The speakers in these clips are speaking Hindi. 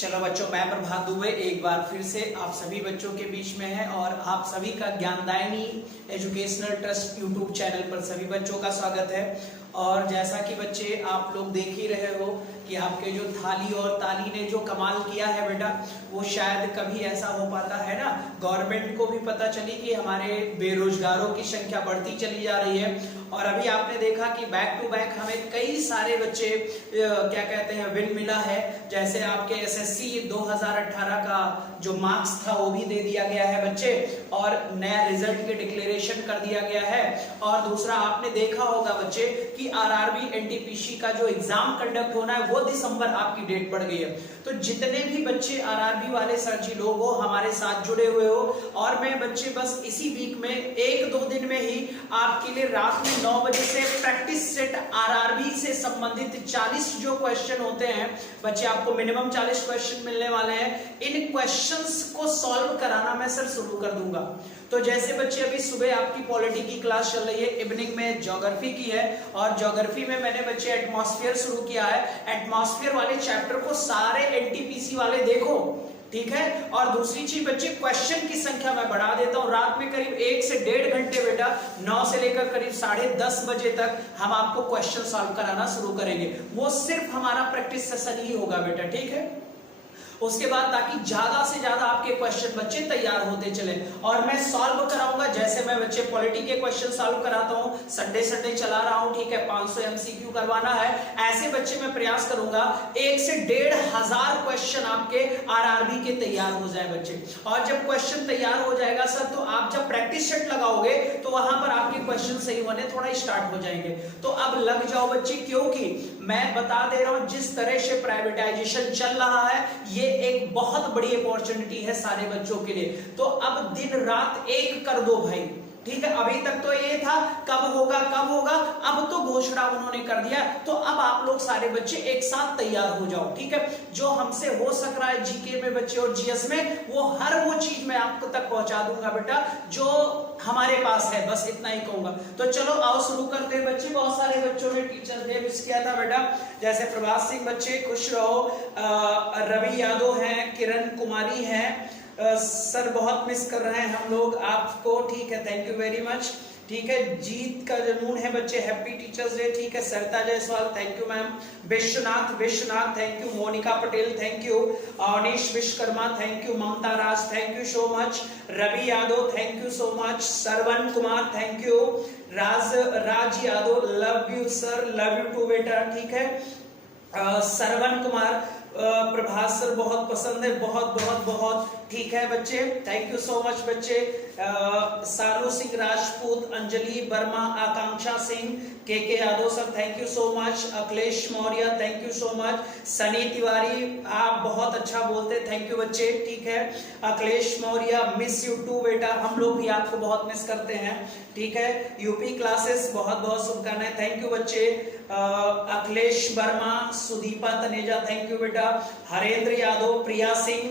चलो बच्चों, मैं प्रभात दुबे एक बार फिर से आप सभी बच्चों के बीच में है और आप सभी का ज्ञानदायिनी एजुकेशनल ट्रस्ट यूट्यूब चैनल पर सभी बच्चों का स्वागत है। और जैसा कि बच्चे आप लोग देख ही रहे हो कि आपके जो थाली और ताली ने जो कमाल किया है बेटा, वो शायद कभी ऐसा हो पाता है ना। गवर्नमेंट को भी पता चली कि हमारे बेरोजगारों की संख्या बढ़ती चली जा रही है और अभी आपने देखा कि बैक टू बैक हमें कई सारे बच्चे क्या कहते हैं विन मिला है। जैसे आपके एसएससी 2018 का जो मार्क्स था वो भी दे दिया गया है बच्चे, और नया रिजल्ट के डिक्लेरेशन कर दिया गया है। और दूसरा आपने देखा होगा बच्चे कि आरआरबी एनटीपीसी का जो एग्जाम कंडक्ट होना है वो दिसंबर आपकी डेट बढ़ गई है। तो जितने भी बच्चे आरआरबी वाले सर जी लोग हो हमारे साथ जुड़े हुए हो, और मैं बच्चे बस इसी वीक में 1-2 दिन में ही आपके लिए रात में 9 बजे से प्रैक्टिस सेट आरआरबी से संबंधित 40 जो क्वेश्चन होते हैं बच्चे, आपको मिनिमम 40 क्वेश्चन मिलने वाले हैं। इन क्वेश्चंस को सॉल्व कराना मैं सर शुरू कर दूंगा। तो जैसे बच्चे अभी सुबह आपकी पॉलिटी की क्लास चल रही है, इवनिंग में ज्योग्राफी की है, और ज्योग्राफी में मैंने बच्चे एटमॉस्फेयर शुरू किया है। एटमॉस्फेयर वाले चैप्टर को सारे एनटीपीसी वाले देखो, ठीक है। और दूसरी चीज बच्चे, क्वेश्चन की संख्या मैं बढ़ा देता हूं। रात में करीब 1 से 1.5 घंटे बेटा 9 से लेकर करीब 10:30 बजे तक हम आपको क्वेश्चन सॉल्व कराना शुरू करेंगे। वो सिर्फ हमारा प्रैक्टिस सेशन ही होगा बेटा, ठीक है। उसके बाद ताकि ज्यादा से ज्यादा आपके क्वेश्चन बच्चे तैयार होते चले, और मैं सॉल्व कराऊंगा। जैसे मैं बच्चे पॉलिटी के क्वेश्चन सॉल्व कराता हूं, संडे चला रहा हूं, ठीक है। 500 एमसीक्यू करवाना है, ऐसे बच्चे मैं प्रयास करूंगा 1 से 1,500 क्वेश्चन आपके आरआरबी के तैयार हो जाए बच्चे। और जब क्वेश्चन तैयार हो जाएगा सर, तो आप जब प्रैक्टिस सेट लगाओगे तो वहां पर आपके क्वेश्चन सही होने थोड़ा स्टार्ट हो जाएंगे। तो अब लग जाओ बच्चे, क्योंकि मैं बता दे रहा हूं जिस तरह से प्राइवेटाइजेशन चल रहा है, ये एक बहुत बड़ी अपॉर्चुनिटी है सारे बच्चों के लिए। तो अब दिन रात एक कर दो भाई, ठीक है। अभी तक तो ये था कब होगा, अब तो घोषणा उन्होंने कर दिया। तो अब आप लोग सारे बच्चे एक साथ तैयार हो जाओ, ठीक है। जो हमसे हो सक रहा है जीके में बच्चे और जीएस में, वो हर वो चीज मैं आपको तक पहुंचा दूंगा बेटा जो हमारे पास है, बस इतना ही कहूंगा। तो चलो आओ शुरू करते हैं बच्चे। बहुत सारे बच्चों ने टीचर डे विश किया था बेटा, जैसे प्रभात सिंह बच्चे खुश रहो, रवि यादव हैं, किरण कुमारी हैं, सर बहुत मिस कर रहे हैं हम लोग आपको, ठीक है, थैंक यू वेरी मच, ठीक है। जीत का जनून है बच्चे, हैप्पी टीचर्स डे, ठीक है। Sarita Jaiswal thank you ma'am, Vishwanath thank you, Monika Patel thank you, Avnish Vishwakarma thank you, Mamta Raj thank you so much, Ravi Yadav thank you so much, Sarvan Kumar thank you, Raj Yadav love you sir, love you too बेटा, ठीक है। सरवन कुमार, प्रभात सर बहुत पसंद है, बहुत ठीक है बच्चे, थैंक यू सो मच बच्चे। सारू Singh Rajput, Anjali Verma, Akanksha Singh, K Yadav sir thank you so much, Akhilesh Maurya thank you so much, Sunny Tiwari आप बहुत अच्छा बोलते, थैंक यू बच्चे, ठीक है। Akhilesh Maurya miss you too बेटा, हम लोग भी आपको बहुत मिस करते हैं, ठीक है। यूपी क्लासेस बहुत शुभकामनाएं, थैंक यू बच्चे। अखिलेश वर्मा, सुदीपा तनेजा थैंक यू बेटा, हरेंद्र यादव, प्रिया Singh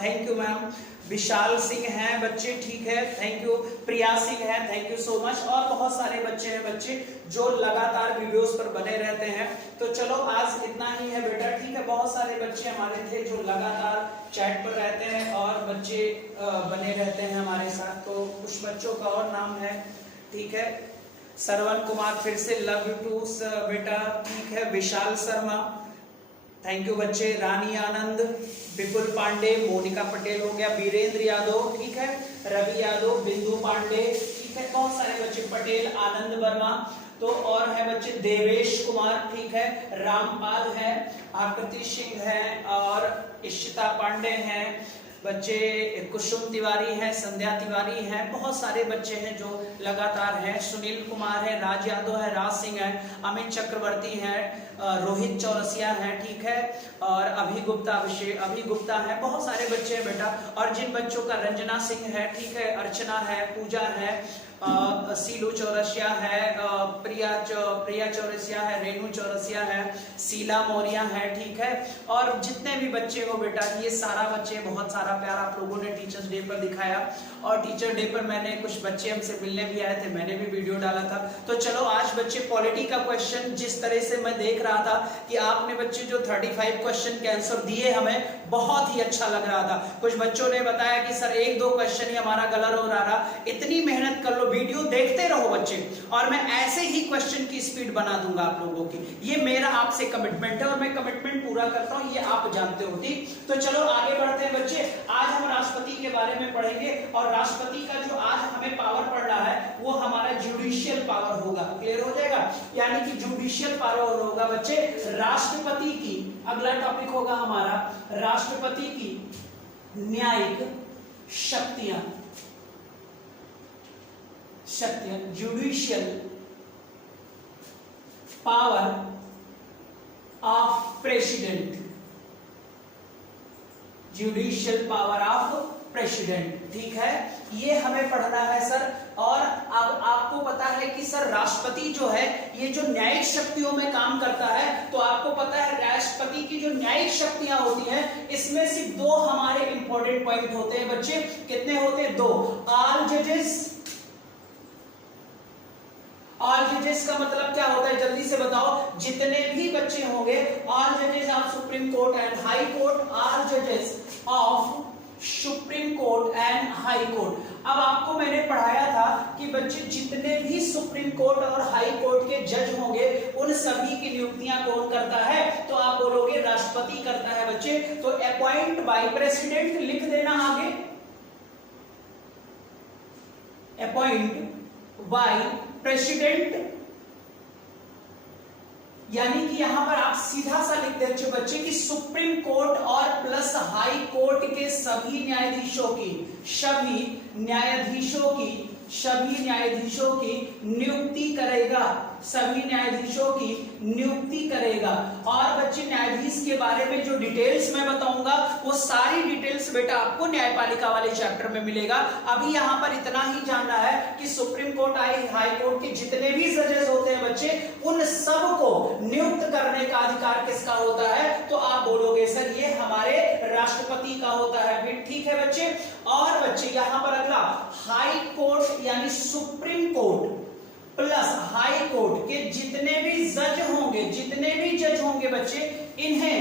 thank you ma'am, Vishal Singh हैं बच्चे, ठीक है, थैंक यू, प्रिया सिंह है, थैंक यू सो मच। और बहुत सारे बच्चे हैं बच्चे जो लगातार वीडियोस पर बने रहते हैं। तो चलो आज इतना ही है बेटा, ठीक है। बहुत सारे बच्चे हमारे थे जो लगातार चैट पर रहते हैं और बच्चे बने रहते हैं हमारे साथ। तो कुछ बच्चों का और नाम है, ठीक है। सरवन कुमार फिर से लव यू टू बेटा, ठीक है। विशाल शर्मा थैंक यू बच्चे, रानी आनंद, विपुल पांडे, मोनिका पटेल हो गया, वीरेंद्र यादव, ठीक है, रवि यादव, बिंदु पांडे, ठीक है। बहुत सारे बच्चे, पटेल, आनंद वर्मा, तो और है बच्चे देवेश कुमार, ठीक है, रामपाल है, आकृति सिंह है, और इशिता पांडे हैं बच्चे, कुसुम तिवारी है, संध्या तिवारी है, बहुत सारे बच्चे हैं जो लगातार हैं। सुनील कुमार है, राज यादव है, राज सिंह है, अमित चक्रवर्ती है, रोहित चौरसिया है, ठीक है, और अभी गुप्ता है, बहुत सारे बच्चे हैं बेटा। और जिन बच्चों का रंजना सिंह है, ठीक है, अर्चना है, पूजा है, सीलू चौरसिया है, प्रिया चौरसिया है, रेणु चौरसिया है, शीला मौर्य है, ठीक है। और जितने भी बच्चे हो बेटा, ये सारा बच्चे, बहुत सारा प्यार आप लोगों ने टीचर्स डे पर दिखाया। और टीचर डे पर मैंने कुछ बच्चे हमसे मिलने भी आए थे, मैंने भी वीडियो डाला था। तो चलो आज बच्चे पॉलिटी का क्वेश्चन, जिस तरह से मैं देख रहा था कि आपने बच्चे जो 35 क्वेश्चन के आंसर दिए, हमें बहुत ही अच्छा लग रहा था। कुछ बच्चों ने बताया कि सर 1-2 क्वेश्चन ही हमारा गलत हो रहा। इतनी मेहनत कर लो, वीडियो देखते रहो बच्चे, और मैं ऐसे ही क्वेश्चन की स्पीड बना दूंगा आप लोगों की। ये मेरा आपसे कमिटमेंट है और मैं कमिटमेंट पूरा करता हूं, ये आप जानते हो, ठीक। तो चलो आगे बढ़ते हैं बच्चे। आज हम राष्ट्रपति के बारे में पढ़ेंगे, और राष्ट्रपति का जो आज हमें पावर पढ़ना है वो हमारा जुडिशियल पावर होगा। क्लियर हो जाएगा, यानी कि जुडिशियल पावर होगा बच्चे राष्ट्रपति की। अगला टॉपिक होगा हमारा राष्ट्रपति की न्यायिक शक्तियां, judicial power of president, judicial power of president, ठीक है। ये हमें पढ़ना है सर। और अब आपको पता है कि सर राष्ट्रपति जो है ये जो न्यायिक शक्तियों में काम करता है, तो आपको पता है राष्ट्रपति की जो न्यायिक शक्तियां होती हैं, इसमें सिर्फ 2 हमारे इंपॉर्टेंट पॉइंट होते हैं बच्चे। कितने होते हैं? 2। ऑल जजेस का मतलब क्या होता है, जल्दी से बताओ। जितने भी बच्चे होंगे, ऑल जजेस of supreme court and high court, all जजेस of supreme court and high court. अब आपको मैंने पढ़ाया था कि बच्चे जितने भी सुप्रीम कोर्ट और हाई कोर्ट के जज होंगे, उन सभी की नियुक्तियां कौन करता है? तो आप बोलोगे राष्ट्रपति करता है बच्चे। तो अपॉइंट बाय प्रेसिडेंट लिख देना आगे, अपॉइंट बाय प्रेसिडेंट, यानी कि यहां पर आप सीधा सा लिख दे बच्चे कि सुप्रीम कोर्ट और प्लस हाई कोर्ट के सभी न्यायाधीशों की नियुक्ति करेगा, सभी न्यायाधीशों की नियुक्ति करेगा। और बच्चे न्यायाधीश के बारे में जो डिटेल्स मैं बताऊंगा, वो सारी डिटेल्स बेटा आपको न्यायपालिका वाले चैप्टर में मिलेगा। अभी यहाँ पर इतना ही जानना है कि सुप्रीम कोर्ट हाई कोर्ट के जितने भी जजेस होते हैं बच्चे, उन सब को नियुक्त करने का अधिकार किसका होता है? तो आप बोलोगे सर ये हमारे राष्ट्रपति का होता है, ठीक है बच्चे। और बच्चे यहाँ पर अगला हाई कोर्ट यानी supreme court plus High court के जितने भी जज होंगे बच्चे, इन्हें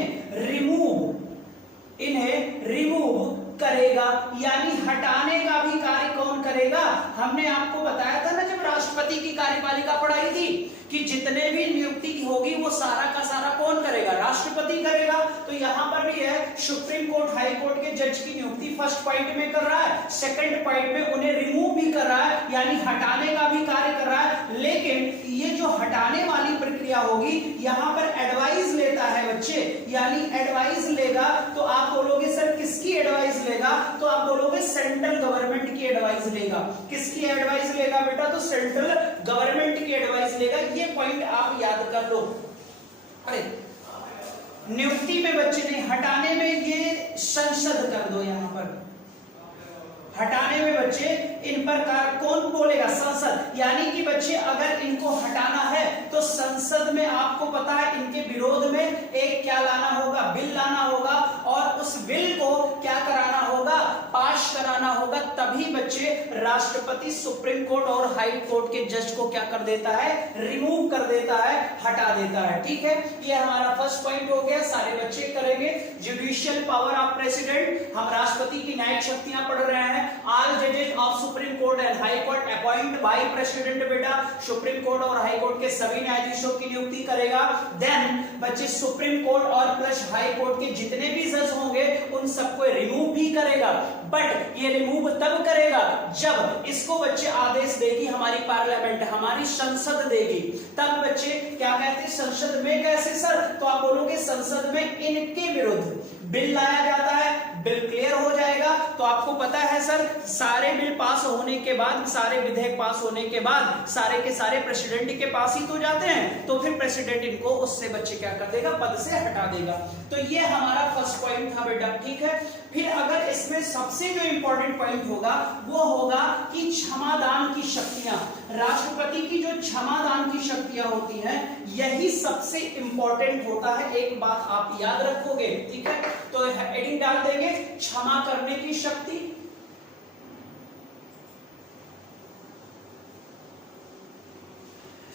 रिमूव करेगा, यानी हटाने का भी कार्य कौन करेगा? हमने आपको बताया था ना जब राष्ट्रपति की कार्यपालिका पढ़ाई थी कि जितने भी नियुक्ति होगी वो सारा का सारा कौन करेगा? राष्ट्रपति करेगा। तो यहां पर भी है सुप्रीम कोर्ट हाई कोर्ट के जज की नियुक्ति फर्स्ट पॉइंट में कर रहा है, सेकंड पॉइंट में उन्हें रिमूव भी कर रहा है, यानी हटाने का भी कार्य कर रहा है। लेकिन ये जो हटाने वाली प्रक्रिया होगी, यहां पर एडवाइस लेता है बच्चे, यानी एडवाइस लेगा। तो आप बोलोगे सर किसकी एडवाइस लेगा? तो आप बोलोगे सेंट्रल गवर्नमेंट की एडवाइस लेगा। किसकी एडवाइस लेगा बेटा? तो सेंट्रल गवर्नमेंट की एडवाइस लेगा। ये पॉइंट आप याद कर लो। अरे नियुक्ति में बच्चे ने, हटाने में ये संसद कर दो, यहां पर हटाने में बच्चे इन पर कौन बोलेगा? संसद। यानी कि बच्चे अगर इनको हटाना है तो संसद में आपको पता है इनके विरोध में एक क्या लाना होगा? बिल लाना होगा, और उस बिल को क्या कराना होगा? पास कराना होगा। तभी बच्चे राष्ट्रपति सुप्रीम कोर्ट और हाई कोर्ट के जज को क्या कर देता है? रिमूव कर देता है, हटा देता है, ठीक है। ये हमारा फर्स्ट पॉइंट हो गया, सारे बच्चे करेंगे। जुडिशियल पावर ऑफ प्रेसिडेंट, हम राष्ट्रपति की न्यायिक शक्तियां पढ़ रहे हैं। ऑल जजेस of supreme court and high Court appoint by president, बेटा सुप्रीम कोर्ट और हाई कोर्ट के सभी न्यायाधीशों की नियुक्ति करेगा। देन बच्चे सुप्रीम कोर्ट और प्लस हाई कोर्ट के जितने भी जज होंगे उन सबको रिमूव भी करेगा। बट ये रिमूव तब करेगा जब इसको बच्चे आदेश देगी हमारी पार्लियामेंट, हमारी संसद देगी। तब बच्चे क्या कहते हैं? संसद में कैसे सर? तो आप बोलोगे संसद में इनके विरुद्ध बिल लाया जाता है। बिल क्लियर हो जाएगा। तो आपको पता है सर, सारे बिल पास होने के बाद, सारे विधेयक पास होने के बाद सारे के सारे प्रेसिडेंट के पास ही तो जाते हैं, तो फिर प्रेसिडेंट इनको उससे बच्चे क्या कर देगा, पद से हटा देगा। तो ये हमारा फर्स्ट पॉइंट था बेटा, ठीक है। फिर अगर इसमें सबसे जो इंपॉर्टेंट पॉइंट होगा वो होगा कि क्षमादान की शक्तियां, राष्ट्रपति की जो क्षमादान की शक्तियां होती हैं, यही सबसे इंपॉर्टेंट होता है। एक बात आप याद रखोगे, ठीक है, तो हेडिंग डाल देंगे क्षमा करने की शक्ति,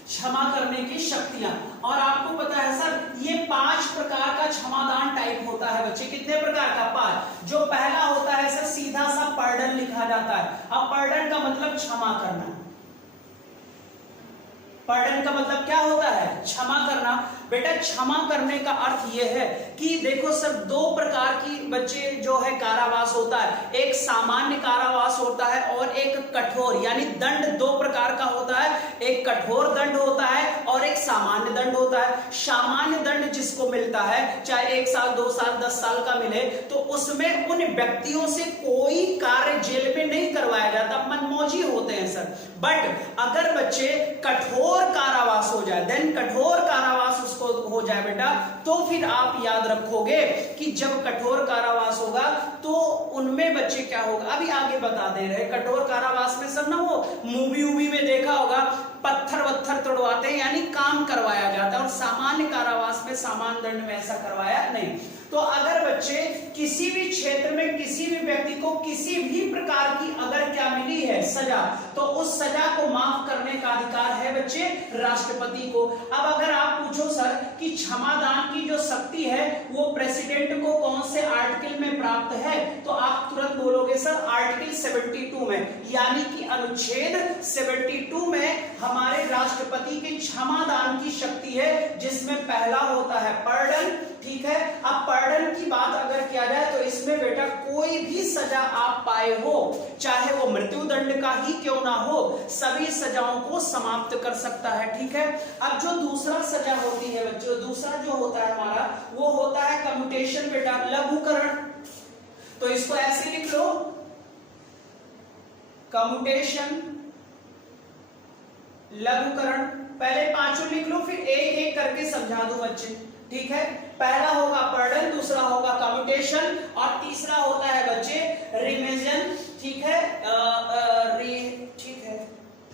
क्षमा करने की शक्तियां। और आपको पता है सर, ये 5 प्रकार का क्षमादान टाइप होता है बच्चे। कितने प्रकार का? 5। जो पहला होता है सर, सीधा सा पर्डन लिखा जाता है। अब पर्डन का मतलब क्षमा करना। पर्डन का मतलब क्या होता है? क्षमा करना। बेटा क्षमा करने का अर्थ यह है कि देखो सर, 2 प्रकार की बच्चे जो है कारावास होता है। एक सामान्य कारावास होता है और एक कठोर, यानी दंड 2 प्रकार का होता है। एक कठोर दंड होता है और एक सामान्य दंड होता है। सामान्य दंड जिसको मिलता है, चाहे 1 साल 2 साल 10 साल का मिले, तो उसमें उन व्यक्तियों से कोई कार्य जेल में नहीं करवाया जाता, मनमौजी होते हैं सर। बट अगर बच्चे कठोर कारावास हो जाए, देन कठोर कारावास उसको हो जाए बेटा, तो फिर आप याद रखोगे कि जब कठोर कारावास होगा तो उनमें बच्चे क्या होगा, अभी आगे बता दे रहे। कठोर कारावास में सब ना, वो मूवी में देखा होगा, पत्थर वत्थर तोड़वाते हैं, यानी काम करवाया जाता है। और सामान्य कारावास में, सामान्य दंड में ऐसा करवाया नहीं। तो अगर बच्चे किसी भी क्षेत्र में किसी भी व्यक्ति को किसी भी प्रकार की अगर क्या मिली है सजा, तो उस सजा को माफ करने का अधिकार है बच्चे राष्ट्रपति को। अब अगर आप पूछो सर कि क्षमादान की जो शक्ति है वो प्रेसिडेंट को कौन से आर्टिकल में प्राप्त है, तो आप तुरंत बोलोगे सर आर्टिकल 72 में, यानी कि अनुच्छेद 72 में हमारे राष्ट्रपति के क्षमादान की शक्ति है, जिसमें पहला होता है पर्डन, ठीक है। अब पर्डन की बात अगर किया जाए तो इसमें बेटा कोई भी सजा आप पाए हो, चाहे वो मृत्युदंड का ही क्यों ना हो, सभी सजाओं को समाप्त कर सकता है, ठीक है। अब जो दूसरा सजा होती है बच्चों, दूसरा जो होता है हमारा, वो होता है कम्यूटेशन बेटा, लघुकरण। तो इसको ऐसे लिख लो, कम्यूटेशन, लघुकरण। पहले 5 लिख लो, फिर एक एक करके समझा दो बच्चे, ठीक है। पहला होगा पर्डन, दूसरा होगा कम्यूटेशन, और तीसरा होता है बच्चे रिमिशन, ठीक है, ठीक है,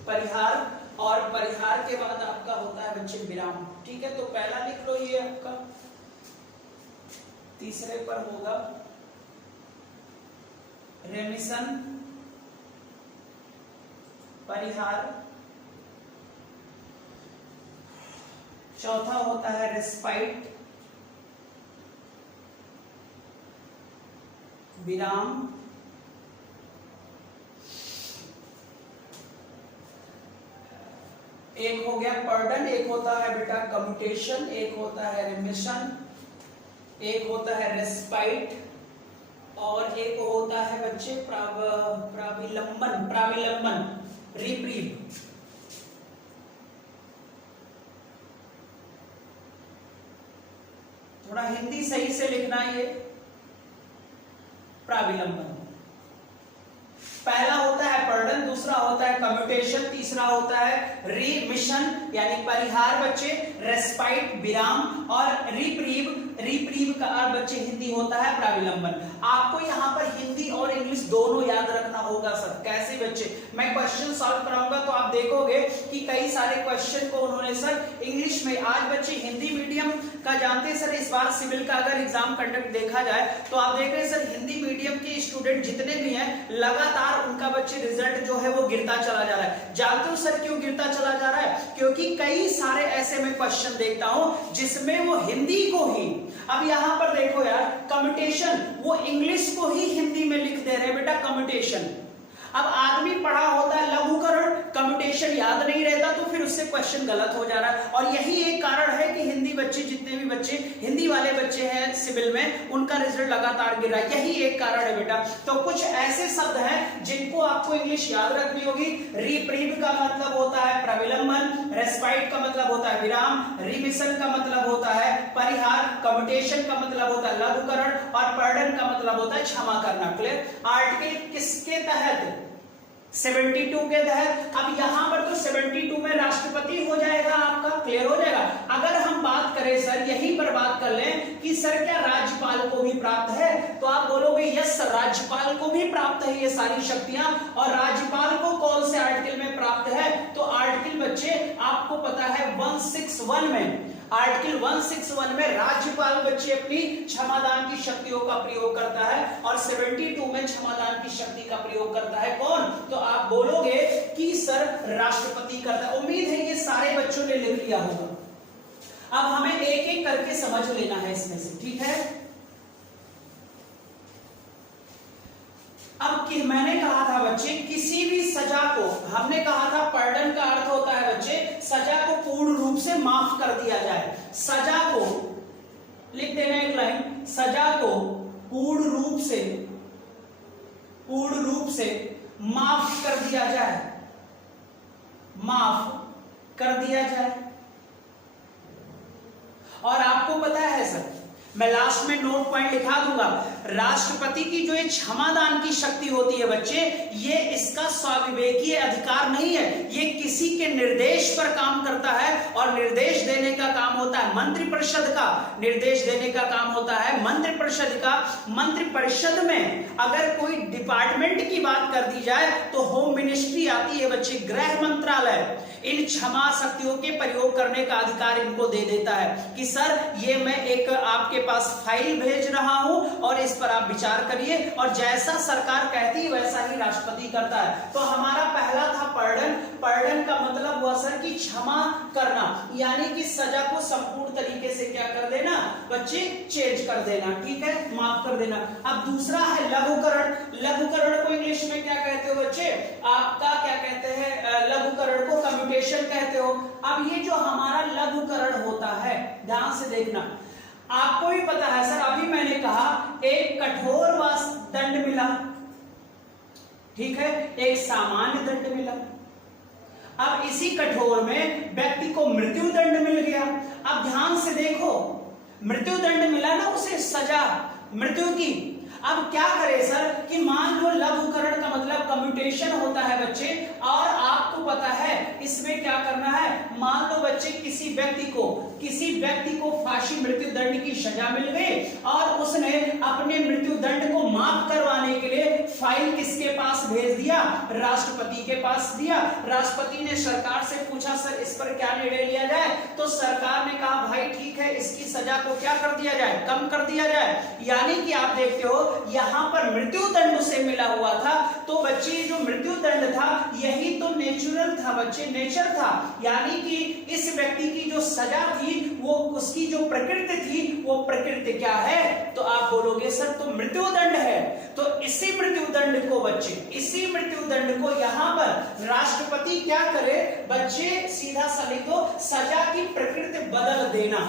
परिहार। और परिहार के बाद आपका होता है बच्चे विराम, ठीक है। तो पहला लिख लो ये आपका, तीसरे पर होगा रेमिशन, परिहार, चौथा होता है रेस्पाइट, विराम, एक हो गया पर्डन, एक होता है बेटा कम्यूटेशन, एक होता है रिमिशन, एक होता है रेस्पाइट, और एक होता है बच्चे प्राविलंबन, रिप्रीव। थोड़ा हिंदी सही से लिखना, ये प्राविलंबन। पहला होता है पर्डन, दूसरा होता है कम्यूटेशन, तीसरा होता है रिमिशन यानी परिहार बच्चे, रेस्पाइट विराम, और रिप्रीव का बच्चे हिंदी होता है प्राविलंबन। आपको यहाँ पर हिंदी और इंग्लिश दोनों याद रखना होगा सर। कैसे बच्चे, मैं क्वेश्चन सॉल्व कराऊंगा तो आप देखोगे कि कई सारे क्वेश्चन को उन्होंने सर इंग्लिश में, आज बच्चे हिंदी मीडियम का जानते हैं सर, इस बार सिविल का अगर एग्जाम कंडक्ट देखा जाए तो आप देख रहे हैं सर हिंदी मीडियम के स्टूडेंट जितने भी हैं, लगातार उनका बच्चे रिजल्ट जो है वो गिरता चला जा रहा है। जानते हो सर क्यों गिरता चला जा रहा है? क्योंकि कई सारे ऐसे में क्वेश्चन देखता हूं जिसमें वो हिंदी को ही, अब यहां पर देखो यार कम्यूटेशन, वो इंग्लिश को ही हिंदी में लिख दे रहे बेटा कम्यूटेशन। अब आदमी पढ़ा होता है लघुकरण, कम्यूटेशन याद नहीं रहता, तो फिर उससे क्वेश्चन गलत हो जा रहा है। और यही एक कारण है कि हिंदी बच्चे, जितने भी बच्चे हिंदी वाले बच्चे हैं सिविल में, उनका रिजल्ट लगातार गिर रहा है। यही एक कारण है बेटा। तो कुछ ऐसे शब्द हैं जिनको आपको इंग्लिश याद रखनी होगी। रिप्रीव का मतलब होता है प्रविलंबन, रेस्पाइट का मतलब होता है विराम, रिमिशन का मतलब होता है परिहार, कम्यूटेशन का मतलब होता है लघुकरण और पर्डन का मतलब होता है क्षमा करना। क्लियर? आर्टिकल किसके तहत? 72 के तहत। अब यहां पर तो 72 में राष्ट्रपति हो जाएगा आपका, क्लियर हो जाएगा। अगर हम बात करें सर, यहीं पर बात कर लें कि सर क्या राज्यपाल को भी प्राप्त है, तो आप बोलोगे यस सर, राज्यपाल को भी प्राप्त है ये सारी शक्तियां। और राज्यपाल को कौन से आर्टिकल में प्राप्त है? तो आर्टिकल बच्चे आपको पता है 161 में, आर्टिकल 161 में राज्यपाल बच्चे अपनी क्षमादान की शक्तियों का प्रयोग करता है और 72 में क्षमादान की शक्ति का प्रयोग करता है कौन? तो आप बोलोगे कि सर राष्ट्रपति करता है। उम्मीद है ये सारे बच्चों ने लिख लिया होगा। अब हमें एक एक करके समझ लेना है इसमें से, ठीक है? अब कि मैंने कहा था बच्चे किसी भी सजा को, हमने कहा था पर्डन का अर्थ होता है बच्चे सजा को पूर्ण रूप से माफ कर दिया जाए। सजा को लिख देना एक लाइन, सजा को पूर्ण रूप से माफ कर दिया जाए, माफ कर दिया जाए। और आपको पता है सर, मैं लास्ट में नोट पॉइंट लिखा दूंगा, राष्ट्रपति की जो ये क्षमादान की शक्ति होती है बच्चे, ये इसका स्वाविवेकीय अधिकार नहीं है, ये किसी के निर्देश पर काम करता है और निर्देश देने का काम होता है मंत्रिपरिषद का, निर्देश देने का काम होता है मंत्रिपरिषद का। मंत्रिपरिषद में अगर कोई डिपार्टमेंट की बात कर दी जाए तो होम मिनिस्ट्री आती है बच्चे, गृह मंत्रालय इन क्षमा शक्तियों के प्रयोग करने का अधिकार इनको दे देता है कि सर ये मैं एक आपके पास फाइल भेज रहा हूं और इस पर आप विचार करिए, और जैसा सरकार कहती है वैसा ही राष्ट्रपति करता है। तो हमारा पहला था पर्डन। पर्डन का मतलब हुआ सर कि क्षमा करना, यानी कि सजा को संपूर्ण तरीके से क्या कर देना बच्चे, चेंज कर देना, ठीक है, माफ कर देना। अब दूसरा है लघुकरण। लघुकरण को इंग्लिश में क्या कहते हो बच्चे? आपका क्या कहते हैं? लघुकरण को कम्यूटेशन कहते हो। अब ये जो हमारा लघुकरण होता है, ध्यान से देखना, आपको भी पता है सर, अभी मैंने कहा एक कठोर दंड मिला, ठीक है, एक सामान्य दंड मिला। अब इसी कठोर में व्यक्ति को मृत्यु दंड मिल गया। अब ध्यान से देखो, मृत्यु दंड मिला ना उसे, सजा मृत्यु की। अब क्या करे सर कि मान लो लघुकरण का मतलब कम्यूटेशन होता है बच्चे, और आपको पता है इसमें क्या करना है, मान लो बच्चे किसी व्यक्ति को फांसी मृत्यु दंड की सजा मिल गई और उसने अपने मृत्यु दंड को माफ करवाने के लिए फाइल किसके पास भेज दिया? राष्ट्रपति के पास दिया। राष्ट्रपति ने सरकार से पूछा सर इस पर क्या निर्णय लिया जाए, तो सरकार ने कहा भाई ठीक है, इसकी सजा को क्या कर दिया जाए, कम कर दिया जाए। यानी कि आप देखते हो यहां पर मृत्यु दंड उसे मिला हुआ था, तो बच्चे जो मृत्यु दंड था यही तो नेचुरल था बच्चे, नेचर था। यानी कि इस व्यक्ति की जो सजा थी वो उसकी जो प्रकृति थी वो प्रकृति क्या है, तो आप बोलोगे सर तो मृत्यु दंड है। तो इसी मृत्यु दंड को बच्चे, इसी मृत्यु दंड को यहां पर राष्ट्रपति क्या करे बच्चे, सीधा सा लिख दो, सजा की प्रकृति बदल देना।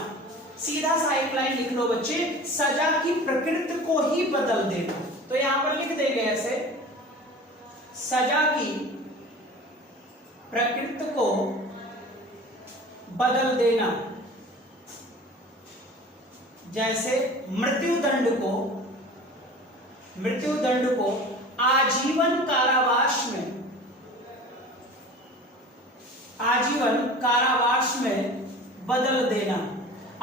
सीधा सा एक लाइन लिख लो बच्चे, सजा की प्रकृति को ही बदल देना। तो यहां पर लिख देंगे ऐसे, सजा की प्रकृति को बदल देना। जैसे मृत्यु दंड को आजीवन कारावास में बदल देना,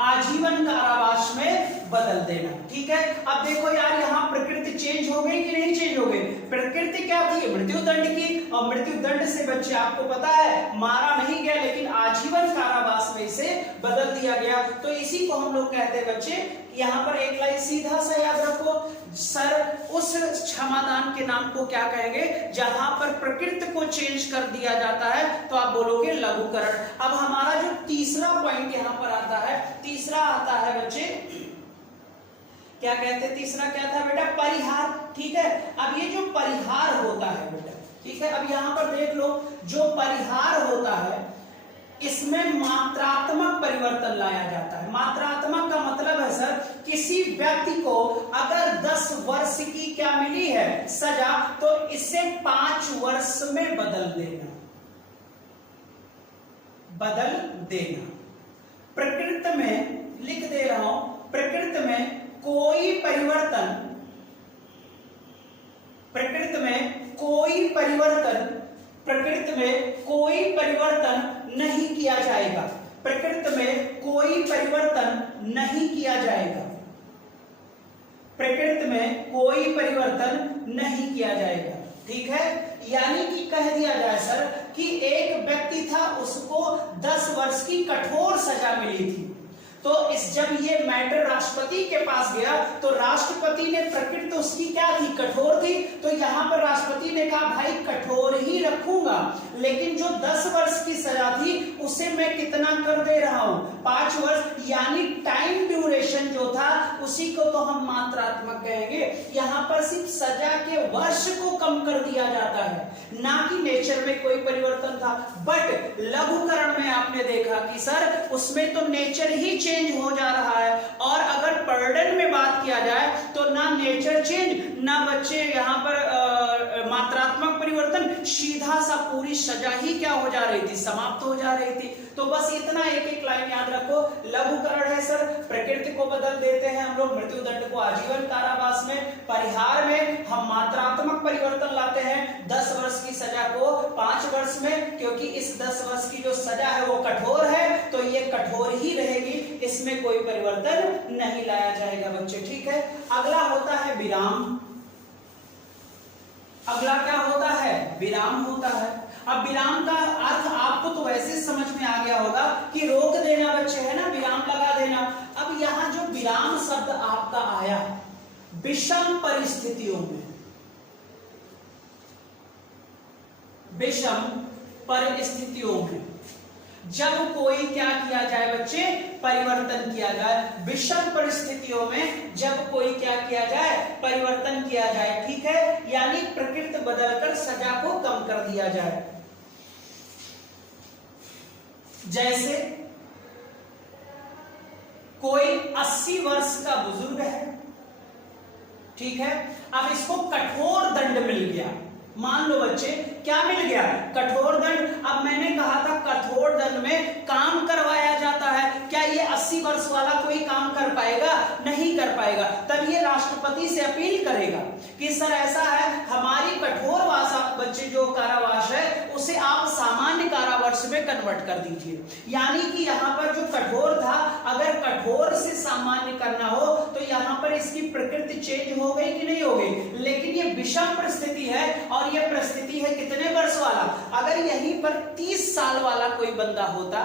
आजीवन कारावास में बदल देना, ठीक है। अब देखो यार यहाँ प्रकृति चेंज हो गई कि नहीं चेंज हो गई? प्रकृति क्या थी? मृत्यु दंड की, और मृत्यु दंड से बच्चे आपको पता है मारा नहीं गया, लेकिन आजीवन कारावास में इसे बदल दिया गया। तो इसी को हम लोग कहते हैं बच्चे, यहाँ पर एक लाइन सीधा सा याद रखो सर, उस क्षमादान के नाम को क्या कहेंगे जहां पर प्रकृति को चेंज कर दिया जाता है, तो आप बोलोगे लघुकरण। अब हमारा जो तीसरा पॉइंट यहाँ पर आता है, तीसरा आता है बच्चे, क्या कहते हैं तीसरा क्या था बेटा? परिहार, ठीक है। अब ये जो परिहार होता है बेटा, ठीक है, अब यहां पर देख लो, जो परिहार होता है इसमें मात्रात्मक परिवर्तन लाया जाता है। मात्रात्मक का मतलब है सर, किसी व्यक्ति को अगर 10 वर्ष की क्या मिली है सजा, तो इसे 5 वर्ष में बदल देना। बदल देना। प्रकृति में लिख दे रहा हूं, प्रकृति में कोई परिवर्तन, प्रकृति में कोई परिवर्तन, प्रकृति में कोई परिवर्तन नहीं किया जाएगा। प्रकृति में कोई परिवर्तन नहीं किया जाएगा। प्रकृति में कोई परिवर्तन नहीं किया जाएगा। ठीक है, यानी कि कह दिया जाए सर कि एक व्यक्ति था, उसको 10 वर्ष की कठोर सजा मिली थी। तो जब ये मैटर राष्ट्रपति के पास गया तो राष्ट्रपति ने, प्रकृति उसकी क्या थी, कठोर थी, तो यहां पर राष्ट्रपति ने कहा भाई कठोर ही रखूंगा, लेकिन जो 10 वर्ष की सजा थी उसे मैं कितना कर दे रहा हूं, 5 वर्ष, यानी टाइम ड्यूरेशन जो था उसी को तो हम मात्रात्मक कहेंगे। यहां पर सिर्फ सजा के वर्ष को कम कर दिया जाता है, ना कि नेचर में कोई परिवर्तन था। बट लघुकरण में आपने देखा कि सर उसमें तो नेचर ही चेंज हो जा रहा है, और अगर पर्डन में बात किया जाए तो ना नेचर चेंज, ना बच्चे यहाँ पर मात्रात्मक परिवर्तन, सीधा सा पूरी सजा ही क्या हो जा रही थी, समाप्त हो जा रही थी। तो बस इतना एक एक लाइन याद रखो। लघुकरण है सर, प्रकृति को बदल देते हैं हम लोग, मृत्यु दंड को आजीवन कारावास में, परिहार में हम मात्रात्मक परिवर्तन लाते हैं, 10 वर्ष की सजा को 5 वर्ष में, क्योंकि इस 10 वर्ष की जो सजा है वो कठोर है, तो ये कठोर ही रहेगी, इसमें कोई परिवर्तन नहीं लाया जाएगा बच्चे। ठीक है, अगला होता है विराम। अगला क्या होता है, विराम होता है। अब विराम का अर्थ आपको तो वैसे समझ में आ गया होगा कि रोक देना बच्चे, है ना, विराम लगा देना। अब यहां जो विराम शब्द आपका आया, विषम परिस्थितियों में, विषम परिस्थितियों में जब कोई क्या किया जाए बच्चे, परिवर्तन किया जाए, विषम परिस्थितियों में जब कोई क्या किया जाए, परिवर्तन किया जाए। ठीक है, यानी प्रकृति बदलकर सजा को कम कर दिया जाए। जैसे कोई 80 वर्ष का बुजुर्ग है, ठीक है, अब इसको कठोर दंड मिल गया। मान लो बच्चे क्या मिल गया, कठोर दंड। अब मैंने कहा था कठोर दंड में काम करवाया जाता है, क्या ये 80 वर्ष वाला कोई काम कर पाएगा, नहीं कर पाएगा। तब ये राष्ट्रपति से अपील करेगा कि सर ऐसा है, हमारी कठोर बच्चे जो कारावास है उसे आप सामान्य कारावास में कन्वर्ट कर दीजिए। यानी कि यहाँ पर जो कठोर था, अगर कठोर से सामान्य करना हो तो यहाँ पर इसकी प्रकृति चेंज हो गई कि नहीं हो गई, लेकिन ये विषम परिस्थिति है, और ये परिस्थिति है कितने वर्ष वाला। अगर यहीं पर 30 साल वाला कोई बंदा होता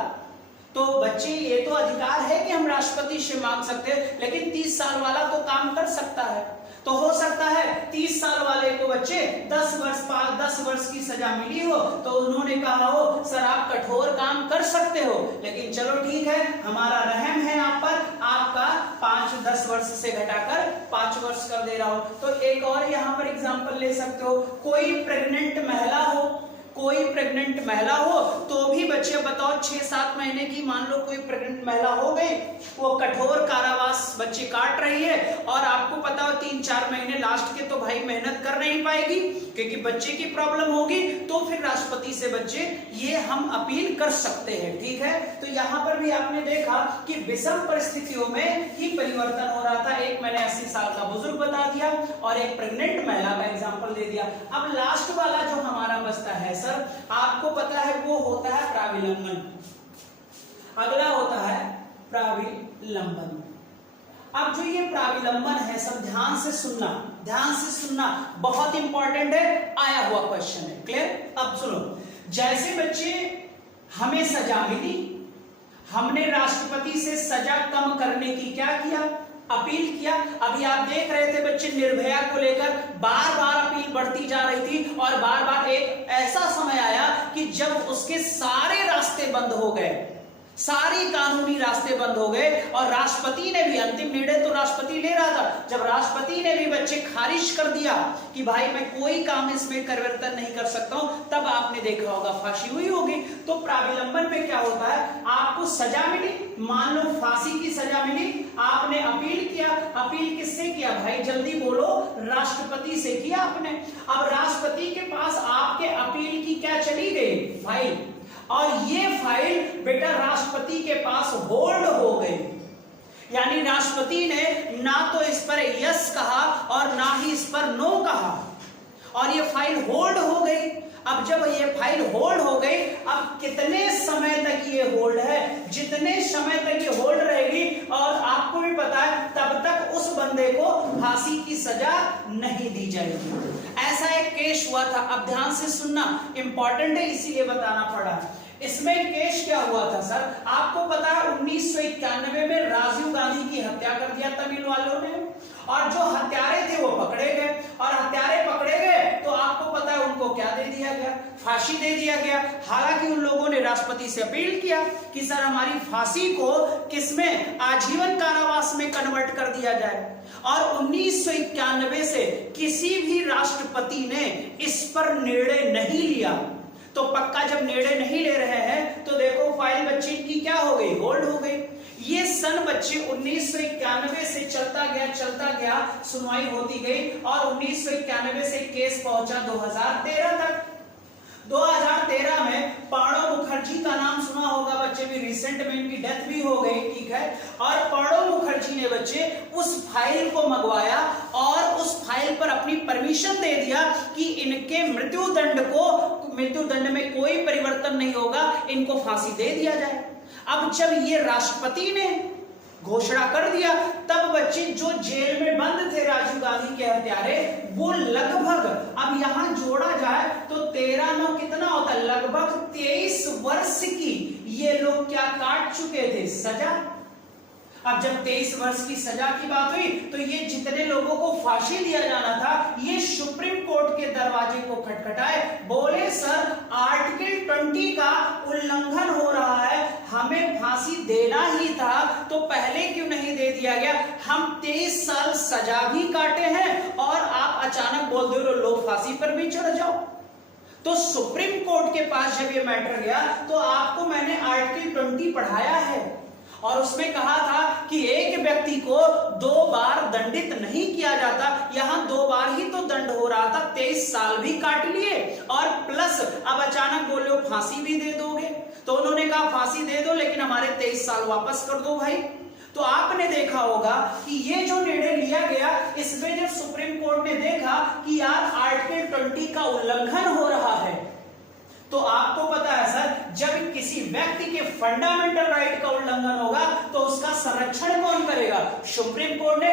तो बच्चे ये तो अधिकार है कि हम राष्ट्रपति से मांग सकते हैं, लेकिन 30 साल वाला तो काम कर सकता है। तो हो सकता है 30 साल वाले को बच्चे 10 वर्ष की सजा मिली हो, तो उन्होंने कहा हो सर आप कठोर काम कर सकते हो, लेकिन चलो ठीक है, हमारा रहम है आप पर, आपका 5-10 वर्ष से घटाकर 5 वर्ष कर दे रहा हो। तो एक और यहाँ पर एग्जांपल ले सकते हो, कोई प्रेग्नेंट महिला हो, कोई प्रेग्नेंट महिला हो तो भी बच्चे बताओ 6-7 महीने की, मान लो कोई प्रेग्नेंट महिला हो गई, वो कठोर कारावास बच्चे काट रही है, और आपको पता हो 3-4 महीने लास्ट के तो भाई मेहनत कर नहीं पाएगी क्योंकि बच्चे की प्रॉब्लम होगी, तो फिर राष्ट्रपति से बच्चे ये हम अपील कर सकते हैं। ठीक है, तो यहाँ पर भी आपने देखा कि विषम परिस्थितियों में ही परिवर्तन हो रहा था। एक मैंने 80 साल का बुजुर्ग बता दिया और एक प्रेग्नेंट महिला का एग्जाम्पल दे दिया। अब लास्ट वाला जो हमारा बचता है सर, आपको पता है वो होता है प्राविलंबन। अगला होता है प्राविलंबन। अब जो ये प्राविलंबन है सब ध्यान से सुनना, ध्यान से सुनना, बहुत इंपॉर्टेंट है, आया हुआ क्वेश्चन है। क्लियर? अब सुनो, जैसे बच्चे हमें सजा मिली, हमने राष्ट्रपति से सजा कम करने की क्या किया, अपील किया। अभी आप देख रहे थे बच्चे निर्भया को लेकर बार बार अपील बढ़ती जा रही थी, और बार बार एक ऐसा समय आया कि जब उसके सारे रास्ते बंद हो गए, सारी कानूनी रास्ते बंद हो गए, और राष्ट्रपति ने भी, अंतिम निर्णय तो राष्ट्रपति ले रहा था, जब राष्ट्रपति ने भी बच्चे खारिज कर दिया कि भाई मैं कोई काम इसमें परिवर्तन नहीं कर सकता हूं, तब आपने देखा होगा फांसी हुई होगी। तो प्राविलंबन में क्या होता है, आपको सजा मिली, मान लो फांसी की सजा मिली, आपने अपील किया, अपील किससे किया भाई, जल्दी बोलो, राष्ट्रपति से किया आपने। अब राष्ट्रपति के पास आपके अपील की क्या चली गई भाई, और ये फाइल बेटा राष्ट्रपति के पास होल्ड हो गई, यानी राष्ट्रपति ने ना तो इस पर यस कहा और ना ही इस पर नो कहा, और ये फाइल होल्ड हो गई। अब जब ये फाइल होल्ड हो गई, अब कितने समय तक ये होल्ड है, जितने समय तक ये होल्ड रहेगी, और आपको भी पता है तब तक उस बंदे को फांसी की सजा नहीं दी जाएगी। ऐसा एक केस हुआ था, अब ध्यान से सुनना, इंपॉर्टेंट है इसीलिए बताना पड़ा। इसमें केस क्या हुआ था सर, आपको पता है 1991 में राजीव गांधी की हत्या कर दिया तमिल वालों ने, और जो हत्यारे थे वो पकड़े गए, और हत्यारे पकड़े गए तो आपको पता है उनको क्या दे दिया गया, फांसी दे दिया गया। हालांकि उन लोगों ने राष्ट्रपति से अपील किया कि सर हमारी फांसी को किसमें, आजीवन कारावास में कन्वर्ट कर दिया जाए, और 1991 से किसी भी राष्ट्रपति ने इस पर निर्णय नहीं लिया। तो पक्का जब निर्णय नहीं ले रहे हैं तो देखो फाइल बच्ची की क्या हो गई, होल्ड हो गई। ये सन बच्चे 1991 से चलता गया, सुनवाई होती गई, और 1991 से केस पहुंचा 2013 तक। 2013 में प्रणब मुखर्जी का नाम सुना होगा बच्चे भी, रिसेंट में इनकी डेथ भी हो गई, ठीक है। और प्रणब मुखर्जी ने बच्चे उस फाइल को मंगवाया और उस फाइल पर अपनी परमिशन दे दिया कि इनके मृत्युदंड में कोई परिवर्तन नहीं होगा, इनको फांसी दे दिया जाए। अब जब ये राष्ट्रपति ने घोषणा कर दिया, तब बच्चे जो जेल में बंद थे राजीव गांधी के हत्यारे, वो लगभग, अब यहां जोड़ा जाए तो 13 कितना होता है, लगभग 23 वर्ष की ये लोग क्या काट चुके थे, सजा। अब जब 23 वर्ष की सजा की बात हुई तो ये जितने लोगों को फांसी दिया जाना था, ये सुप्रीम कोर्ट के दरवाजे को खटखटाए, बोले सर आर्टिकल 20 का उल्लंघन हो रहा है, हमें फांसी देना ही था तो पहले क्यों नहीं दे दिया गया, हम 23 साल सजा भी काटे हैं और आप अचानक बोल दे रहे लो फांसी पर भी चढ़ जाओ। तो सुप्रीम कोर्ट के पास जब ये मैटर गया तो आपको मैंने आर्टिकल 20 पढ़ाया है, और उसमें कहा था कि एक व्यक्ति को 2 बार दंडित नहीं किया जाता, यहां 2 बार ही तो दंड हो रहा था, 23 साल भी काट लिए और प्लस अब अचानक बोले फांसी भी दे दोगे, तो उन्होंने कहा फांसी दे दो लेकिन हमारे 23 साल वापस कर दो भाई। तो आपने देखा होगा कि ये जो निर्णय लिया गया, इसमें जब सुप्रीम कोर्ट ने देखा कि यार आर्टिकल 20 का उल्लंघन हो रहा है, तो आपको पता है सर जब किसी व्यक्ति के फंडामेंटल राइट का उल्लंघन होगा तो उसका संरक्षण कौन करेगा, सुप्रीम कोर्ट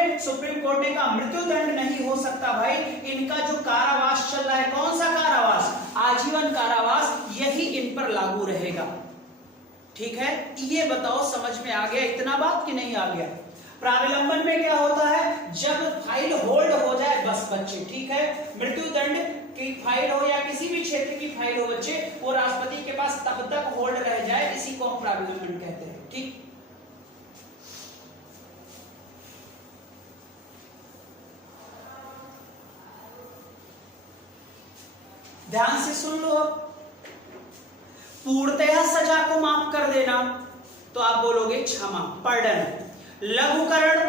ने कहा मृत्युदंड नहीं हो सकता भाई, इनका जो कारावास चल रहा है, कौन सा कारावास, आजीवन कारावास, यही इन पर लागू रहेगा। ठीक है, ये बताओ समझ में आ गया इतना बात कि नहीं आ गया। प्राविलंबन में क्या होता है, जब फाइल होल्ड हो जाए बस बच्चे, ठीक है, मृत्युदंड की फाइल हो या किसी भी क्षेत्र की फाइल हो बच्चे, वो राष्ट्रपति के पास तब तक होल्ड रह जाए, इसी को हम प्राविलंबन कहते हैं। ठीक, ध्यान से सुन लो। पूर्णतः सजा को माफ कर देना तो आप बोलोगे क्षमा, पार्डन। लघुकरण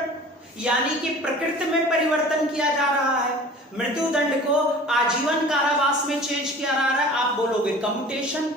यानी कि प्रकृति में परिवर्तन किया जा रहा है, मृत्युदंड को आजीवन कारावास में चेंज किया जा रहा है, आप बोलोगे कम्यूटेशन।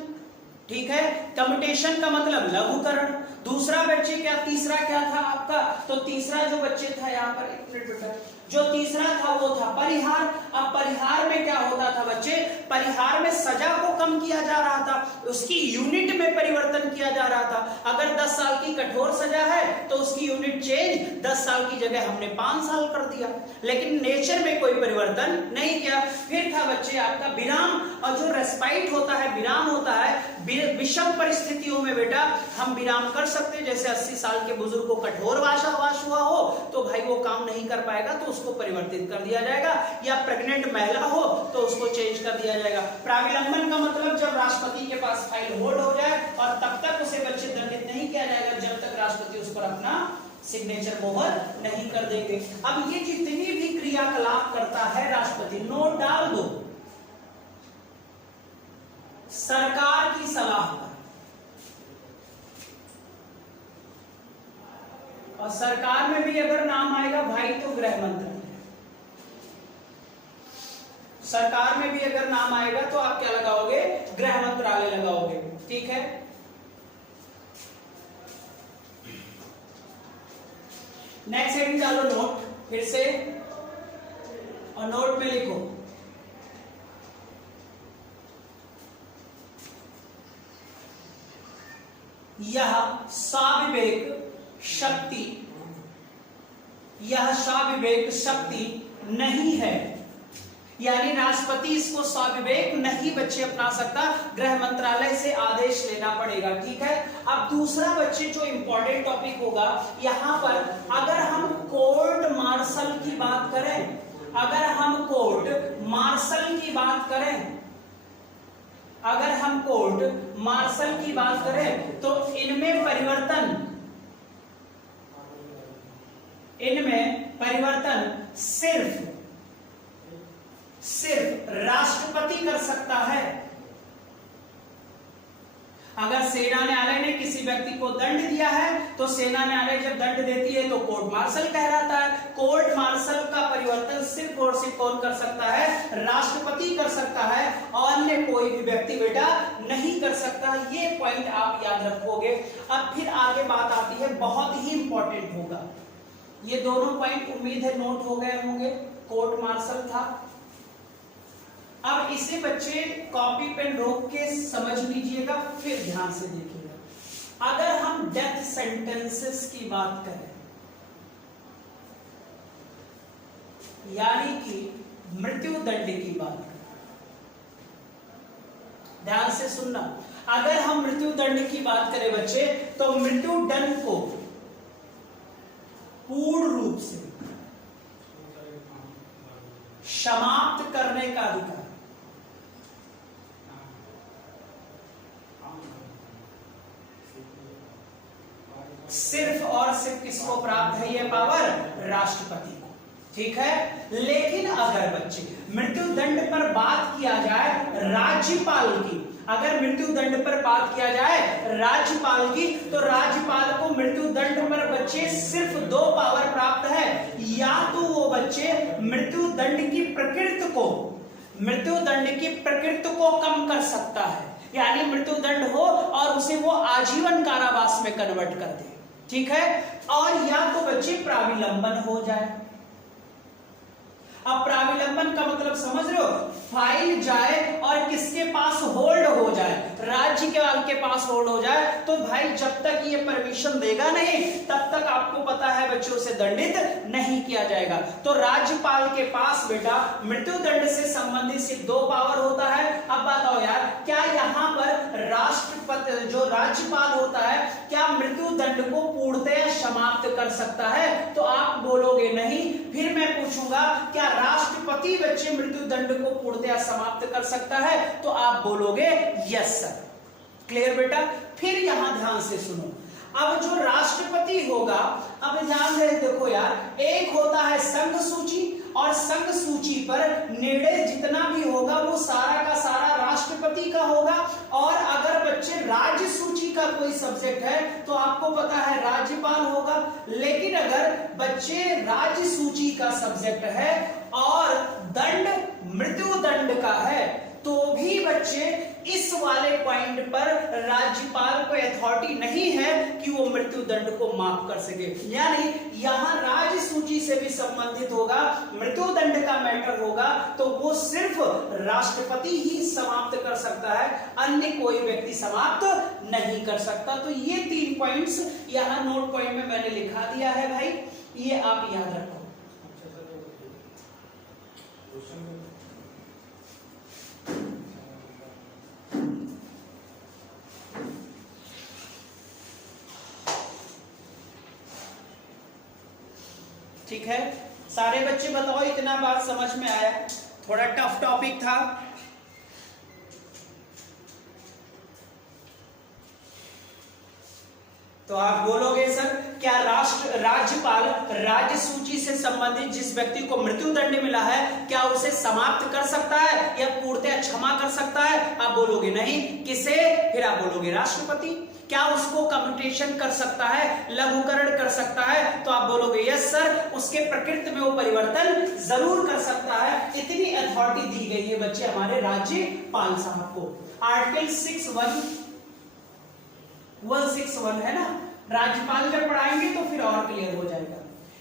ठीक है, कम्यूटेशन का मतलब लघुकरण। दूसरा बच्चे क्या, तीसरा क्या था आपका, तो तीसरा जो बच्चे था यहाँ पर, एक मिनट बेटा, जो तीसरा था वो था परिहार। अब परिहार में क्या होता था बच्चे, परिहार में सजा को कम किया जा रहा था, उसकी यूनिट में परिवर्तन किया जा रहा था। अगर 10 साल की कठोर सजा है तो उसकी यूनिट चेंज, 10 साल की जगह हमने 5 साल कर दिया, लेकिन नेचर में कोई परिवर्तन नहीं किया। फिर था बच्चे आपका विराम, और जो रेस्पाइट होता है, विराम होता है, विषम परिस्थितियों में बेटा हम विराम कर सकते हैं, जैसे 80 साल के बुजुर्ग को कठोर वास हुआ हो तो भाई वो काम नहीं कर पाएगा तो उसको परिवर्तित कर दिया जाएगा, या प्रेग्नेंट महिला हो तो उसको चेंज कर दिया जाएगा। प्राविलंबन का मतलब जब राष्ट्रपति के पास फाइल होल्ड हो जाए और तब तक उसे बच्चे दंडित नहीं किया जाएगा जब तक राष्ट्रपति उस पर अपना सिग्नेचर मोहर नहीं कर देंगे। अब ये जितनी भी क्रियाकलाप करता है राष्ट्रपति, नोट डाल दो, सरकार की सलाह पर, और सरकार में भी अगर नाम आएगा भाई तो गृह मंत्रालय। सरकार में भी अगर नाम आएगा तो आप क्या लगाओगे, गृह मंत्रालय लगाओगे। ठीक है, नेक्स्ट हेडिंग डालो नोट फिर से, और नोट में लिखो यह स्वाविवेक शक्ति, यह स्वाविवेक शक्ति नहीं है, यानी राष्ट्रपति इसको स्वाविवेक नहीं बच्चे अपना सकता, गृह मंत्रालय से आदेश लेना पड़ेगा। ठीक है, अब दूसरा बच्चे जो इंपॉर्टेंट टॉपिक होगा यहां पर, अगर हम कोर्ट मार्शल की बात करें, अगर हम कोर्ट मार्शल की बात करें, अगर हम कोर्ट मार्शल की बात करें तो इनमें परिवर्तन सिर्फ राष्ट्रपति कर सकता है। अगर सेना न्यायालय ने किसी व्यक्ति को दंड दिया है तो सेना न्यायालय जब दंड देती है तो कोर्ट मार्शल कहलाता है। कोर्ट मार्शल का परिवर्तन सिर्फ और सिर्फ कौन कर सकता है, राष्ट्रपति कर सकता है, और अन्य कोई भी व्यक्ति बेटा नहीं कर सकता। ये पॉइंट आप याद रखोगे। अब फिर आगे बात आती है, बहुत ही इंपॉर्टेंट होगा ये दोनों पॉइंट, उम्मीद है नोट हो गए होंगे। कोर्ट मार्शल था, अब इसे बच्चे कॉपी पेन रोक के समझ लीजिएगा, फिर ध्यान से देखिएगा। अगर हम डेथ सेंटेंसेस की बात करें, यानी कि मृत्यु दंड की बात करें, ध्यान से सुनना, अगर हम मृत्यु दंड की बात करें बच्चे, तो मृत्यु दंड को पूर्ण रूप से समाप्त करने का अधिकार सिर्फ और सिर्फ किसको प्राप्त है, यह पावर राष्ट्रपति को। ठीक है, लेकिन अगर बच्चे मृत्यु दंड पर बात किया जाए राज्यपाल की, अगर मृत्यु दंड पर बात किया जाए राज्यपाल की, तो राज्यपाल को मृत्यु दंड पर बच्चे सिर्फ 2 पावर प्राप्त है। या तो वो बच्चे मृत्यु दंड की प्रकृति को कम कर सकता है, यानी मृत्यु दंड हो और उसे वो आजीवन कारावास में कन्वर्ट कर दे। ठीक है, और या तो बच्चे प्राविलंबन हो जाए। अब प्राविलंबन का मतलब समझ रहे हो, फाइल जाए और किसके पास होल्ड हो जाए, राज्यपाल के पास होल्ड हो जाए, तो भाई जब तक ये परमिशन देगा नहीं तब तक आपको पता है बच्चों से दंडित नहीं किया जाएगा। तो राज्यपाल के पास बेटा मृत्यु दंड से संबंधित सिर्फ 2 पावर होता है। अब बताओ यार, क्या यहाँ पर राष्ट्रपति जो राज्यपाल होता है क्या मृत्यु दंड को पूर्णतः समाप्त कर सकता है? तो आप बोलोगे नहीं। फिर मैं पूछूंगा क्या राष्ट्रपति बच्चे मृत्यु दंड को पूर्णतः समाप्त कर सकता है? तो आप बोलोगे यस सर। क्लियर बेटा? फिर यहां ध्यान से सुनो, अब जो राष्ट्रपति होगा, अब ध्यान से देखो यार, एक होता है संघ सूची, और संघ सूची पर निर्णय जितना भी होगा वो सारा का सारा राष्ट्रपति का होगा। और अगर बच्चे राज्य सूची का कोई सब्जेक्ट है तो आपको पता है राज्यपाल होगा। लेकिन अगर बच्चे राज्य सूची का सब्जेक्ट है और दंड मृत्यु दंड का है तो भी बच्चे इस वाले पॉइंट पर राज्यपाल को अथॉरिटी नहीं है कि वो मृत्यु दंड को माफ कर सके। यानी यहां राज्य सूची से भी संबंधित होगा, मृत्यु दंड का मैटर होगा तो वो सिर्फ राष्ट्रपति ही समाप्त कर सकता है, अन्य कोई व्यक्ति समाप्त नहीं कर सकता। तो ये 3 पॉइंट्स यहां नोट पॉइंट में मैंने लिखा दिया है भाई, ये आप याद रखो। ठीक है, सारे बच्चे बताओ इतना बात समझ में आया? थोड़ा टफ टॉपिक था। तो आप बोलोगे सर क्या राज्यपाल राज्य सूची से संबंधित जिस व्यक्ति को मृत्यु दंड मिला है क्या उसे समाप्त कर सकता है या पूर्णतः क्षमा कर सकता है? आप बोलोगे नहीं। किसे? फिर आप बोलोगे राष्ट्रपति। क्या उसको कम्यूटेशन कर सकता है, लघुकरण कर सकता है? तो आप बोलोगे यस सर, उसके प्रकृति में वो परिवर्तन जरूर कर सकता है। इतनी अथॉरिटी दी गई है बच्चे हमारे राज्यपाल साहब को। आर्टिकल 161 है ना, राज्यपाल जब पढ़ाएंगे तो फिर और क्लियर हो जाएगा।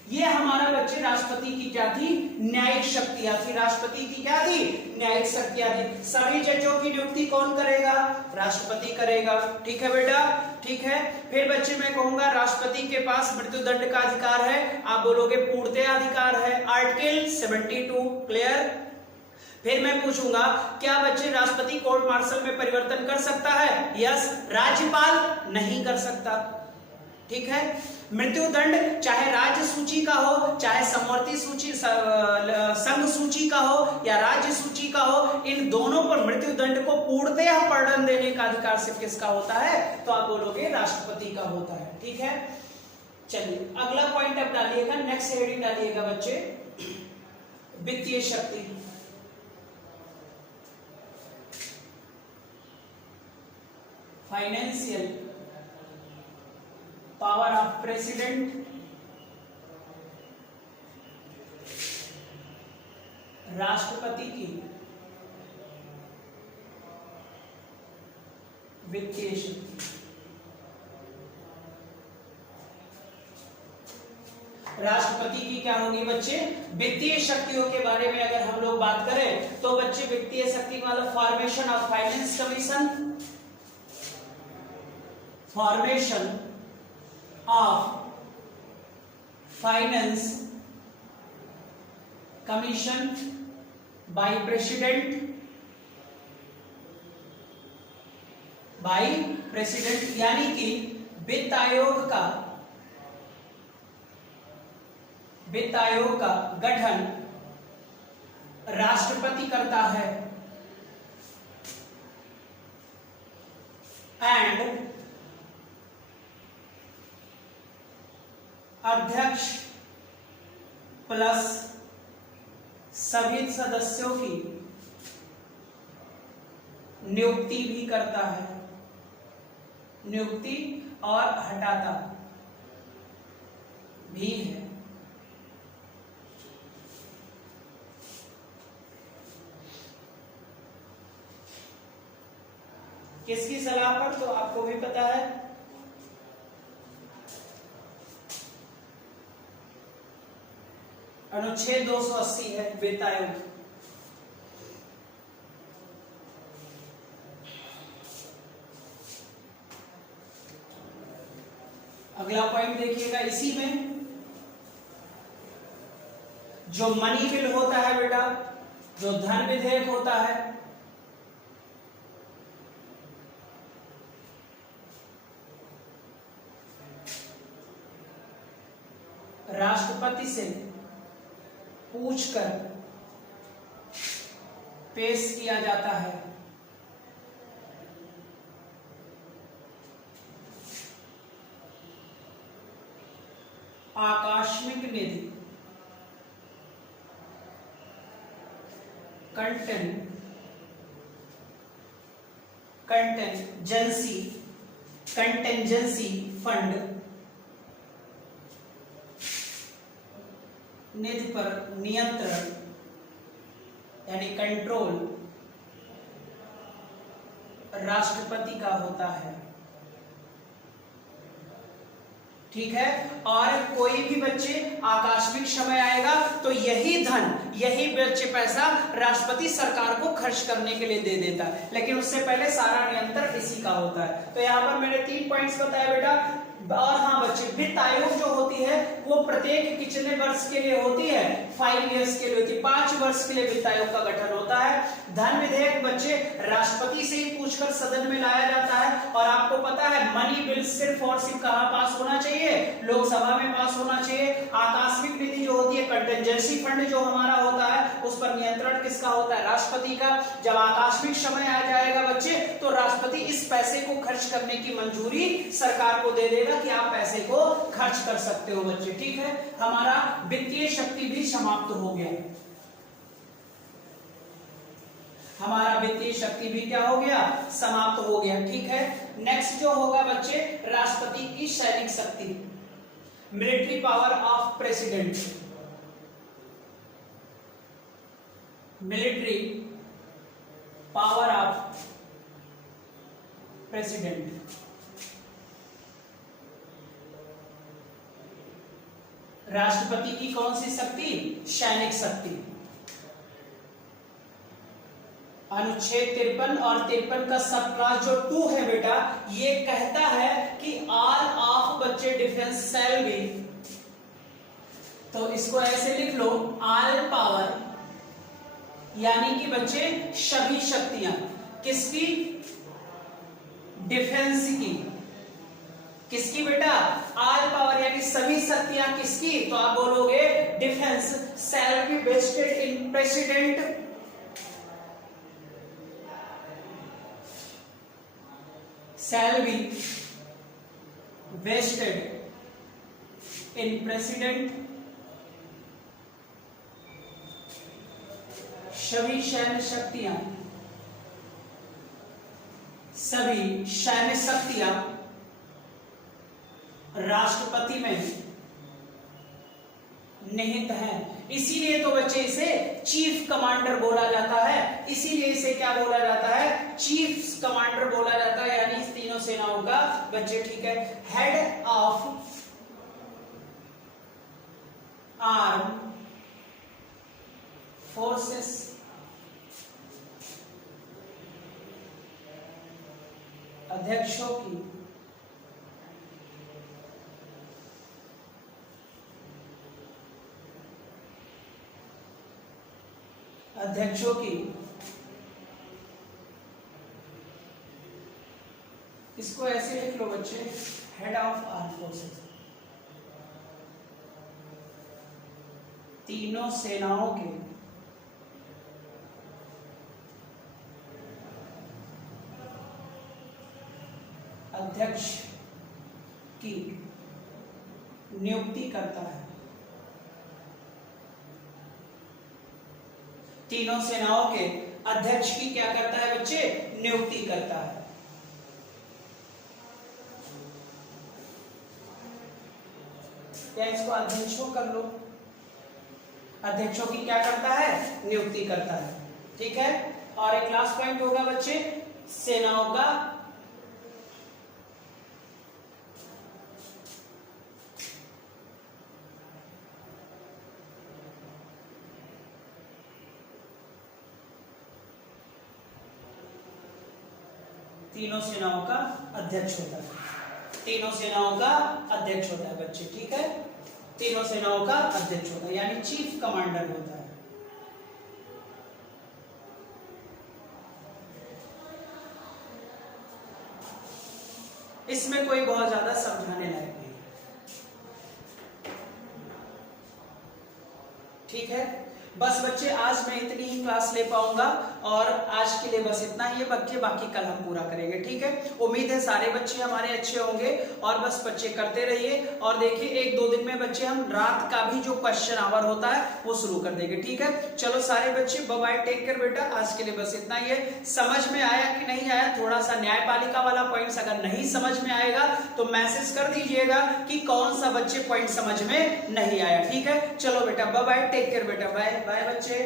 ये हमारा बच्चे राष्ट्रपति की क्या थी, न्यायिक शक्तियां थी। राष्ट्रपति की क्या थी, न्यायिक शक्तियां थी। सभी जजों की नियुक्ति कौन करेगा, राष्ट्रपति करेगा। ठीक है बेटा, ठीक है। फिर बच्चे मैं कहूंगा राष्ट्रपति के पास मृत्युदंड का अधिकार है, आप बोलोगे पूर्णतः अधिकार है। Article 72 clear. फिर मैं पूछूंगा क्या बच्चे राष्ट्रपति कोर्ट मार्शल में परिवर्तन कर सकता है, यस। राज्यपाल नहीं कर सकता। ठीक है। मृत्युदंड चाहे राज्य सूची का हो, चाहे समवर्ती सूची संघ सूची का हो या राज्य सूची का हो, इन दोनों पर मृत्युदंड को पूर्णतः पलटन देने का अधिकार सिर्फ किसका होता है, तो आप बोलोगे राष्ट्रपति का होता है। ठीक है। चलिए अगला पॉइंट अब डालिएगा, नेक्स्ट हेडिंग डालिएगा बच्चे, वित्तीय शक्ति। फाइनेंशियल पावर ऑफ प्रेसिडेंट, राष्ट्रपति की वित्तीय शक्ति। राष्ट्रपति की क्या होगी बच्चे, वित्तीय शक्तियों के बारे में अगर हम लोग बात करें तो बच्चे वित्तीय शक्ति मतलब formation of finance commission, formation of finance commission by president, यानी कि वित्त आयोग का गठन राष्ट्रपति करता है एंड अध्यक्ष प्लस सभी सदस्यों की नियुक्ति भी करता है, नियुक्ति और हटाता भी है। किसकी सलाह पर, तो आपको भी पता है अनुच्छेद 280 है वित्त आयोग। अगला पॉइंट देखिएगा, इसी में जो मनी बिल होता है बेटा, जो धन विधेयक होता है, राष्ट्रपति से पूछकर पेश किया जाता है। आकस्मिक निधि कंटेंजेंसी फंड निधि पर नियंत्रण यानी कंट्रोल राष्ट्रपति का होता है। ठीक है। और कोई भी बच्चे आकस्मिक समय आएगा तो यही धन, यही बच्चे पैसा राष्ट्रपति सरकार को खर्च करने के लिए दे देता है, लेकिन उससे पहले सारा नियंत्रण इसी का होता है। तो यहाँ पर मैंने 3 पॉइंट्स बताया बेटा। और हाँ बच्चे, वित्त आयोग जो होती है वो प्रत्येक कितने वर्ष के लिए होती है, 5 इयर्स के लिए होती है, 5 वर्ष के लिए वित्त आयोग का गठन होता है। धन विधेयक बच्चे राष्ट्रपति से ही पूछकर सदन में लाया जाता है। और आपको पता है मनी बिल सिर्फ और सिर्फ कहां पास होना चाहिए, लोकसभा में पास होना चाहिए। आकस्मिक निधि जो होती है, कंटेंजेंसी फंड जो हमारा होता है, उस पर नियंत्रण किसका होता है, राष्ट्रपति का। जब आकस्मिक समय आ जाएगा बच्चे तो राष्ट्रपति इस पैसे को खर्च करने की मंजूरी सरकार को दे देगा कि आप पैसे को खर्च कर सकते हो बच्चे। ठीक है, हमारा वित्तीय शक्ति भी समाप्त हो गया। हमारा वित्तीय शक्ति भी क्या हो गया, समाप्त हो गया। ठीक है, नेक्स्ट जो होगा बच्चे, राष्ट्रपति की सैनिक शक्ति, military power of president, military power of president. राष्ट्रपति की कौन सी शक्ति, सैनिक शक्ति। अनुच्छेद 53 और 53 का सब क्लास जो 2 है बेटा, ये कहता है कि ऑल ऑफ बच्चे डिफेंस शैल बी, तो इसको ऐसे लिख लो, ऑल पावर यानी कि बच्चे सभी शक्तियां, किसकी, डिफेंस की, किसकी बेटा, ऑल पावर यानी सभी शक्तियां किसकी, तो आप बोलोगे defence, shall be vested in president, shall be vested in president, सभी सैन्य शक्तियां, सभी सैन्य शक्तियां राष्ट्रपति में निहित हैं। इसीलिए तो बच्चे इसे चीफ कमांडर बोला जाता है, इसीलिए इसे क्या बोला जाता है, चीफ कमांडर बोला जाता है, यानी इस तीनों सेनाओं का बच्चे। ठीक है, हेड ऑफ आर्म फोर्सेस, अध्यक्षों की इसको ऐसे लिख लो बच्चे, हेड ऑफ आर्म फोर्सेस, तीनों सेनाओं के अध्यक्ष की नियुक्ति करता है, तीनों सेनाओं के अध्यक्ष की क्या करता है बच्चे, नियुक्ति करता है। क्या इसको अध्यक्षों कर लो, अध्यक्षों की क्या करता है, नियुक्ति करता है। ठीक है, और एक लास्ट पॉइंट होगा बच्चे, सेनाओं का तीनों सेनाओं का अध्यक्ष होता है, तीनों सेनाओं का अध्यक्ष होता है बच्चे। ठीक है, तीनों सेनाओं का अध्यक्ष होता है, यानी चीफ कमांडर होता है। इसमें कोई बहुत ज्यादा समझाने लायक नहीं है। ठीक है, बस बच्चे आज मैं इतनी ही क्लास ले पाऊंगा और आज के लिए बस इतना ही है बच्चे, बाकी कल हम पूरा करेंगे। ठीक है, उम्मीद है सारे बच्चे हमारे अच्छे होंगे और बस बच्चे करते रहिए। और देखिए 1-2 दिन में बच्चे हम रात का भी जो क्वेश्चन आवर होता है वो शुरू कर देंगे। ठीक है, चलो सारे बच्चे बाय बाय, टेक केयर बेटा। आज के लिए बस इतना ही है। समझ में आया कि नहीं आया, थोड़ा सा न्यायपालिका वाला पॉइंट्स अगर नहीं समझ में आएगा तो मैसेज कर दीजिएगा कि कौन सा बच्चे पॉइंट समझ में नहीं आया। ठीक है, चलो बेटा बाय बाय, टेक केयर बेटा, बाय बाय बच्चे।